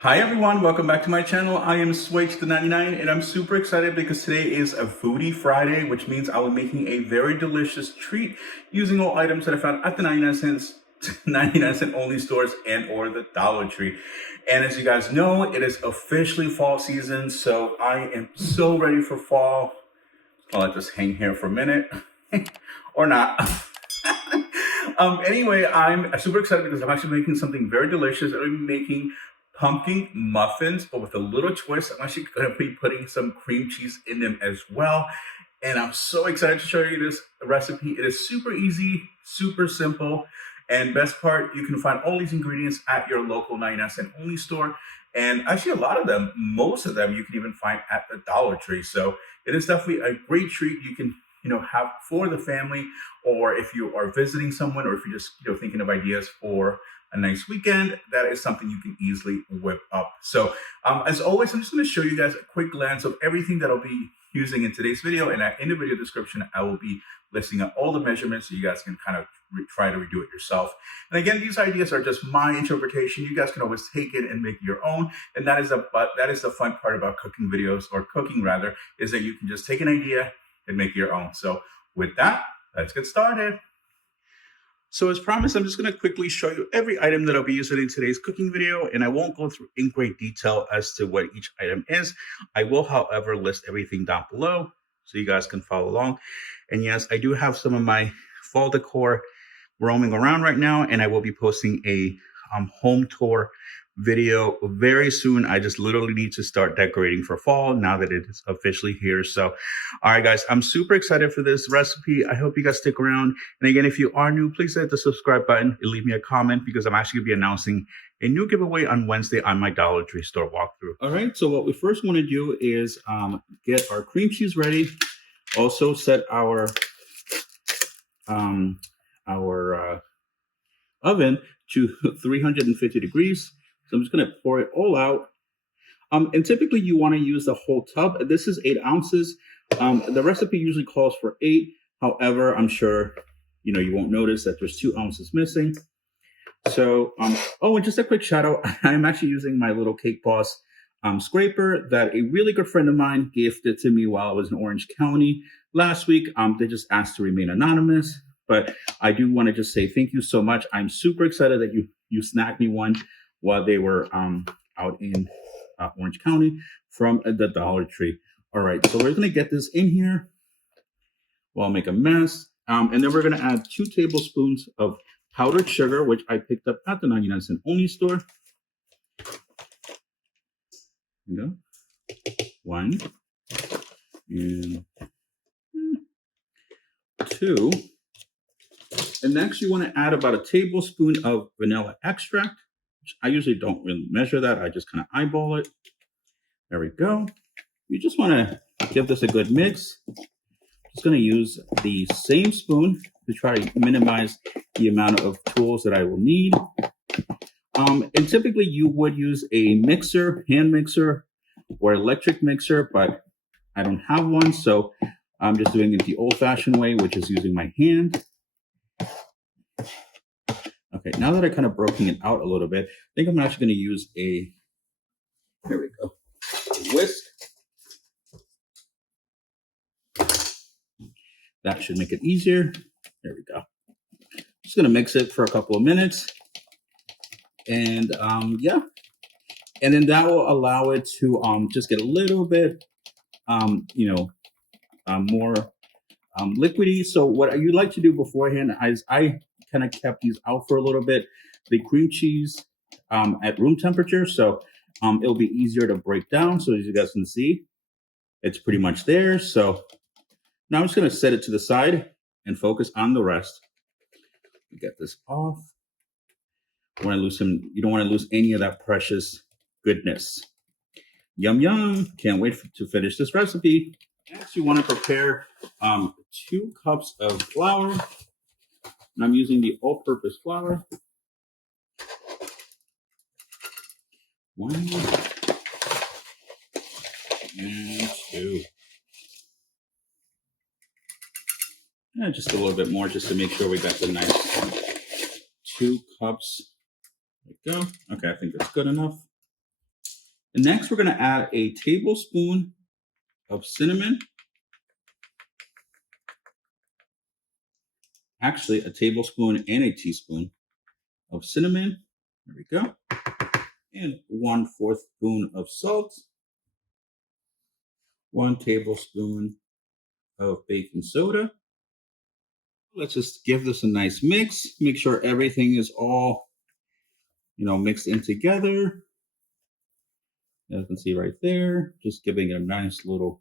Hi everyone, welcome back to my channel. I am Swage the 99 and I'm super excited because today is a Foodie Friday, which means I will be making a very delicious treat using all items that I found at the 99 cent only stores and or the Dollar Tree. And as you guys know, it is officially fall season, so I am so ready for fall. I'll let this hang here for a minute or not. Anyway, I'm super excited because I'm actually making something very delicious. I'm making pumpkin muffins, but with a little twist. I'm actually going to be putting some cream cheese in them as well. And I'm so excited to show you this recipe. It is super easy, super simple. And best part, you can find all these ingredients at your local 99 cent only store. And actually a lot of them, most of them, you can even find at the Dollar Tree. So it is definitely a great treat you can have for the family, or if you are visiting someone, or if you're just thinking of ideas for a nice weekend, that is something you can easily whip up. So as always, I'm just going to show you guys a quick glance of everything that I'll be using in today's video, and in the video description I will be listing out all the measurements so you guys can kind of try to redo it yourself. And again, these ideas are just my interpretation. You guys can always take it and make your own, and that is the fun part about cooking videos, or cooking rather, is that you can just take an idea and make your own. So with that, let's get started. So as promised, I'm just going to quickly show you every item that I'll be using in today's cooking video, and I won't go through in great detail as to what each item is. I will, however, list everything down below so you guys can follow along. And yes, I do have some of my fall decor roaming around right now, and I will be posting a home tour video very soon. I just literally need to start decorating for fall now that it is officially here. So all right guys, I'm super excited for this recipe. I hope you guys stick around. And again, if you are new, please hit the subscribe button and leave me a comment, because I'm actually gonna be announcing a new giveaway on Wednesday on my Dollar Tree store walkthrough. All right, so what we first want to do is get our cream cheese ready. Also set our oven to 350 degrees. So I'm just going to pour it all out. And typically you want to use the whole tub. This is 8 ounces. The recipe usually calls for 8. However, I'm sure you won't notice that there's 2 ounces missing. So, oh, and just a quick shout out. I'm actually using my little Cake Boss scraper that a really good friend of mine gifted to me while I was in Orange County last week. They just asked to remain anonymous, but I do want to just say thank you so much. I'm super excited that you snagged me one while they were out in Orange County from the Dollar Tree. All right, so we're gonna get this in here. Well, I'll make a mess, and then we're gonna add 2 tablespoons of powdered sugar, which I picked up at the 99 cent only store. There you go. 1 and 2. And next you want to add about a tablespoon of vanilla extract. I usually don't really measure that. I just kind of eyeball it. There we go. You just want to give this a good mix. Just going to use the same spoon to try to minimize the amount of tools that I will need. And typically you would use a mixer, hand mixer, or electric mixer, but I don't have one. So I'm just doing it the old-fashioned way, which is using my hand. Okay, now that I kind of broken it out a little bit, I think I'm actually going to use here we go, a whisk. That should make it easier. There we go. Just going to mix it for a couple of minutes. And yeah, and then that will allow it to just get a little bit, more liquidy. So what you'd like to do beforehand is I kind of kept these out for a little bit. The cream cheese at room temperature, so it'll be easier to break down. So as you guys can see, it's pretty much there. So now I'm just going to set it to the side and focus on the rest. Get this off. You don't want to lose any of that precious goodness. Yum yum! Can't wait to finish this recipe. Next, you want to prepare 2 cups of flour. And I'm using the all-purpose flour. 1 and 2. And just a little bit more, just to make sure we got the nice 2 cups. There we go. Okay, I think that's good enough. And next, we're going to add a tablespoon of cinnamon. Actually, a tablespoon and a teaspoon of cinnamon. There we go. And 1/4 spoon of salt. 1 tablespoon of baking soda. Let's just give this a nice mix. Make sure everything is all, mixed in together. As you can see right there, just giving it a nice little,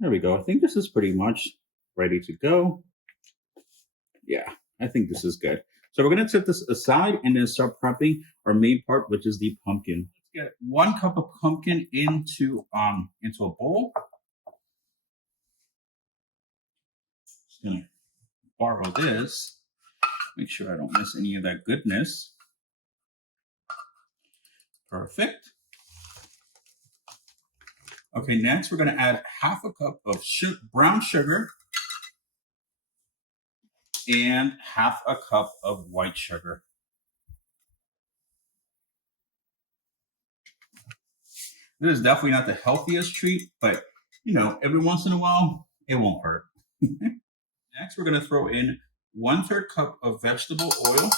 there we go. I think this is pretty much ready to go. Yeah, I think this is good. So we're going to set this aside and then start prepping our main part, which is the pumpkin. Let's get 1 cup of pumpkin into a bowl. Just going to borrow this. Make sure I don't miss any of that goodness. Perfect. Okay, next we're going to add 1/2 cup of brown sugar and 1/2 cup of white sugar. This is definitely not the healthiest treat, but every once in a while, it won't hurt. Next, we're going to throw in 1/3 cup of vegetable oil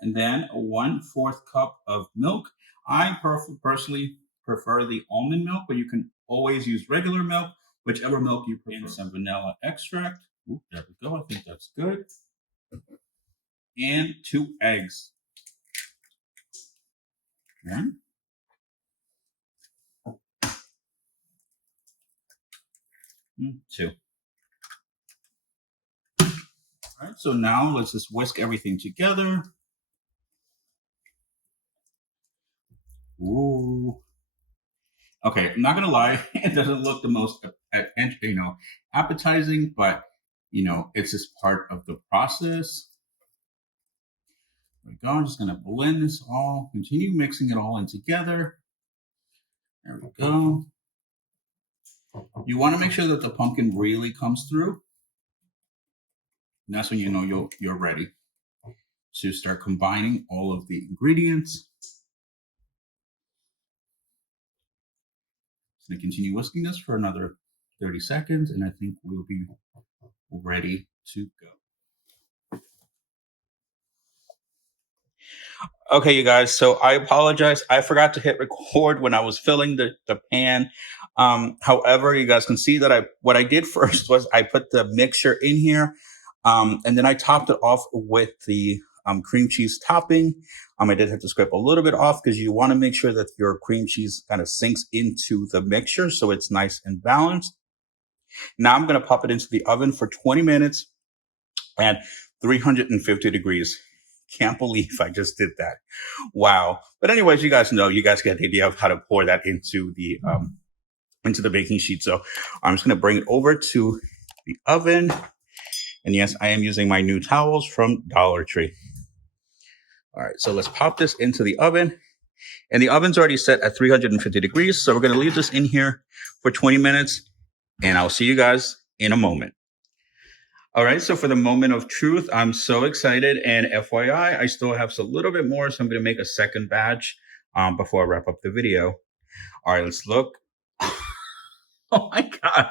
and then 1/4 cup of milk. I personally prefer the almond milk, but you can always use regular milk, whichever milk you prefer. And some vanilla extract. Ooh, there we go. I think that's good. And 2 eggs. 1. 2. All right, so now let's just whisk everything together. Ooh. Okay, I'm not gonna lie, it doesn't look the most appetizing, but it's just part of the process. There we go. I'm just gonna blend this all, continue mixing it all in together. There we go. You want to make sure that the pumpkin really comes through. And that's when you know you're ready to start combining all of the ingredients. So I'm gonna continue whisking this for another 30 seconds, and I think we'll be ready to go. Okay, you guys, so I apologize. I forgot to hit record when I was filling the pan. However, you guys can see that what I did first was I put the mixture in here, and then I topped it off with the cream cheese topping. I did have to scrape a little bit off because you want to make sure that your cream cheese kind of sinks into the mixture so it's nice and balanced. Now I'm going to pop it into the oven for 20 minutes at 350 degrees. Can't believe I just did that. Wow. But anyways, you guys get the idea of how to pour that into the baking sheet. So I'm just going to bring it over to the oven. And yes, I am using my new towels from Dollar Tree. All right, so let's pop this into the oven. And the oven's already set at 350 degrees. So we're going to leave this in here for 20 minutes. And I'll see you guys in a moment. All right, so for the moment of truth, I'm so excited. And FYI, I still have a little bit more, so I'm going to make a second batch before I wrap up the video. All right, let's look. Oh my God.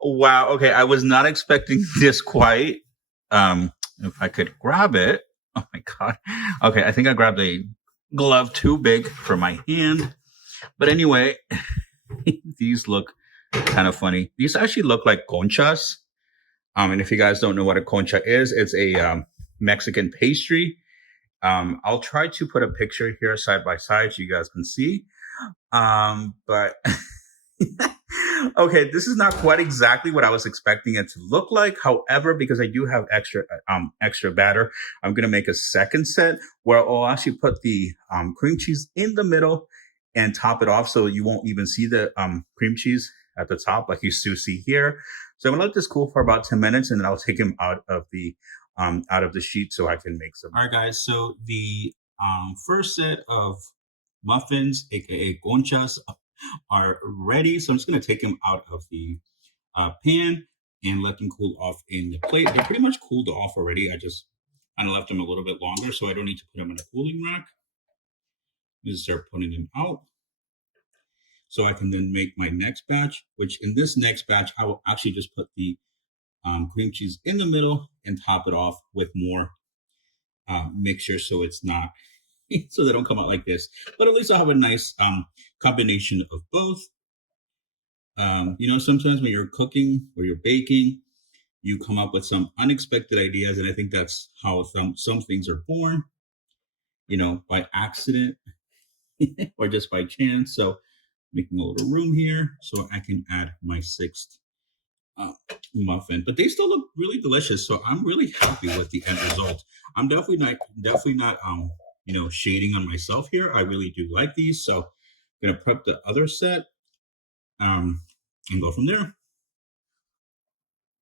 Wow. Okay, I was not expecting this quite. If I could grab it. Oh my God. Okay, I think I grabbed a glove too big for my hand. But anyway, these look kind of funny. These actually look like conchas. And if you guys don't know what a concha is, it's a Mexican pastry. I'll try to put a picture here side by side so you guys can see. But okay, this is not quite exactly what I was expecting it to look like. However, because I do have extra batter, I'm gonna make a second set where I'll actually put the cream cheese in the middle and top it off so you won't even see the cream cheese at the top like you do see here. So I'm gonna let this cool for about 10 minutes and then I'll take him out of the sheet so I can make some. All right, guys. So the first set of muffins, aka conchas, are ready. So I'm just gonna take them out of the pan and let them cool off in the plate. They're pretty much cooled off already. I just kind of left them a little bit longer so I don't need to put them in a cooling rack. Just start putting them out. So I can then make my next batch, which in this next batch, I will actually just put the cream cheese in the middle and top it off with more mixture so it's not, so they don't come out like this. But at least I'll have a nice combination of both. You know, sometimes when you're cooking or you're baking, you come up with some unexpected ideas. And I think that's how some things are born, you know, by accident or just by chance. So making a little room here so I can add my sixth muffin. But they still look really delicious. So I'm really happy with the end result. I'm definitely not you know, shading on myself here. I really do like these. So I'm gonna prep the other set and go from there.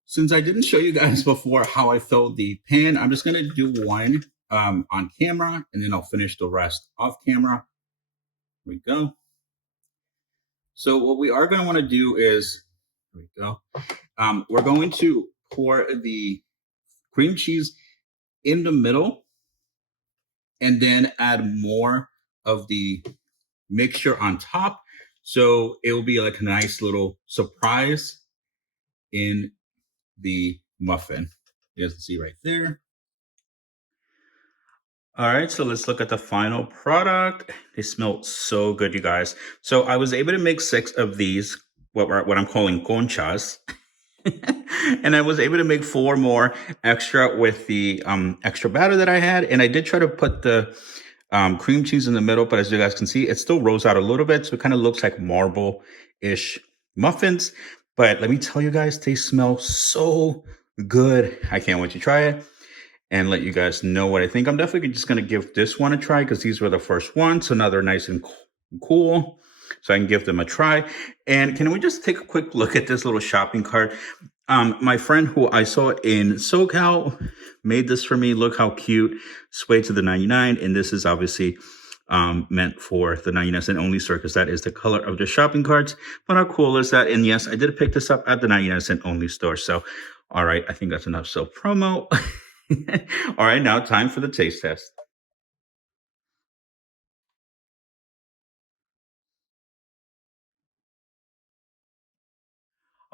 Since I didn't show you guys before how I filled the pan, I'm just gonna do one on camera and then I'll finish the rest off camera. Here we go. So what we are gonna wanna do is, here we go. We're going to pour the cream cheese in the middle and then add more of the mixture on top. So it will be like a nice little surprise in the muffin. You guys can see right there. All right, so let's look at the final product. They smell so good, you guys. So I was able to make 6 of these, what I'm calling conchas. And I was able to make 4 more extra with the extra batter that I had. And I did try to put the cream cheese in the middle, but as you guys can see, it still rolls out a little bit. So it kind of looks like marble-ish muffins. But let me tell you guys, they smell so good. I can't wait to try it and let you guys know what I think. I'm definitely just going to give this one a try because these were the first ones. So now they're nice and cool. So I can give them a try. And can we just take a quick look at this little shopping cart? My friend who I saw in SoCal made this for me. Look how cute. Sway to the 99. And this is obviously meant for the 99-cent only store because that is the color of the shopping carts. But how cool is that? And yes, I did pick this up at the 99-cent only store. So, all right, I think that's enough self-promo. All right, now time for the taste test.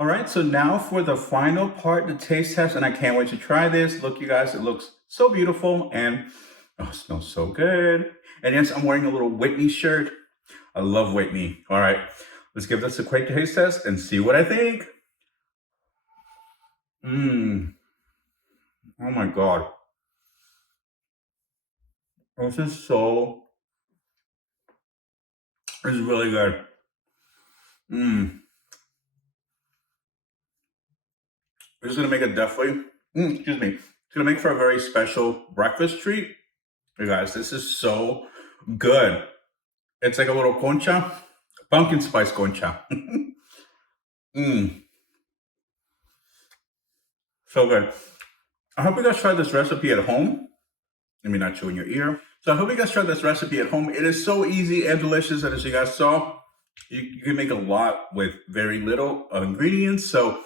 All right, so now for the final part, the taste test, and I can't wait to try this. Look, you guys, it looks so beautiful and oh, it smells so good. And yes, I'm wearing a little Whitney shirt. I love Whitney. All right, let's give this a quick taste test and see what I think. Oh my God. This is really good. This is gonna make it definitely, excuse me, it's gonna make for a very special breakfast treat. You guys, this is so good. It's like a little concha, pumpkin spice concha. So good. I hope you guys try this recipe at home. Let me not chew in your ear. So I hope you guys try this recipe at home. It is so easy and delicious. And as you guys saw, you can make a lot with very little ingredients. So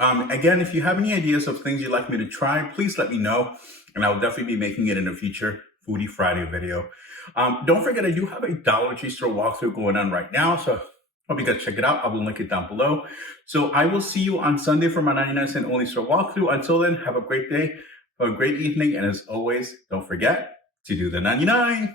again, if you have any ideas of things you'd like me to try, please let me know. And I will definitely be making it in a future Foodie Friday video. Don't forget, I do have a Dollar Tree store walkthrough going on right now. So hope you guys check it out. I will link it down below. So I will see you on Sunday for my 99-cent only store walkthrough. Until then, have a great day, have a great evening. And as always, don't forget to do the 99.